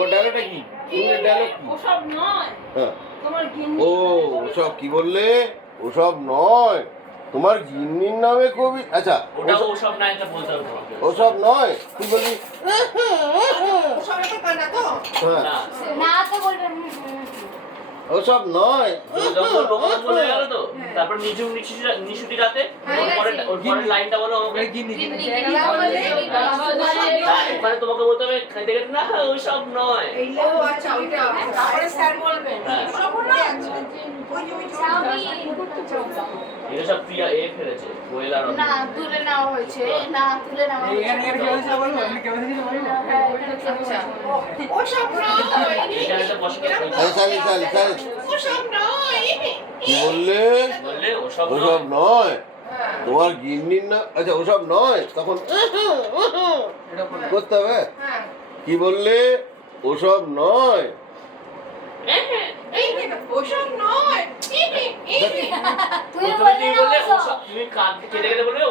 ও ডায়লগটা কি? ইংরেজি ডায়লগ কি? ওসব নয় হ্যাঁ। তোমার গিন্নি। ও ওসব কি বললে? ওসব নয় তোমার গিন্নির নামে কবি। আচ্ছা ওটা ওসব না, এটা বলতে হবে তোমাকে। ওসব নয় তুই বলবি ওসব একটা কান্না তো? হ্যাঁ না, না তো বলবে ওসব নয়। জঙ্গল বঙ্গল বলে গেল তো। তারপর নিশুতি রাতে ওর পরের লাইনটা বলো আমাকে। ওখানে তোমাকে বলতে হবে খাইতে গেলে না ওসব নয়। ও আচ্ছা ওইটা তারপরে স্যার বলবেন হ্যাঁ। ওসব না ওই যে এটা সব প্রিয়া ফেলেছে কোয়েল আর না তুলে নেওয়া হয়েছে, না তুলে নেওয়া হয়েছে। আচ্ছা ওসব নয় এখানে একটা বসে চালি ওসব নয় কি বললে? বললে ওসব ওসব নয় তোমার গিন্নির না। আচ্ছা ওসব নয় তখন করতে হবে। হ্যাঁ কি বললে? ওসব নয়। এই ওসব নয় তুই তুমি বললে বললে ওসব। ওসব, তুমি কেটে গেলে বলবে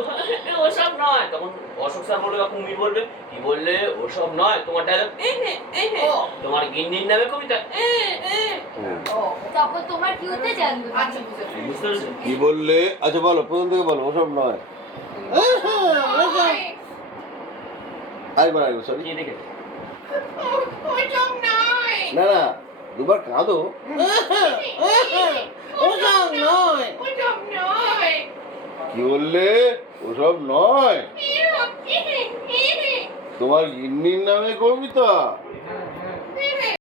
ওসব নয়, তখন অশোক স্যার বলবে বা কুমির বলবে কি বললে ওসব নয়, তোমার ডায়লগ তোমার গিন্নির নামে কবিতা তখন তোমার কি হতে জানবে? আচ্ছা বুঝেছি বুঝতে পেরেছো? কি বললে? আচ্ছা বলো প্রথম থেকে বলো। ওসব নয়। আরেকবার সরি। কি দেখে ওসব নয় না না দুবার কাঁদো। ওসব নয় ওসব নয় কি বললে? ওসব নয় তোমার গিন্নির নামে কবিতা।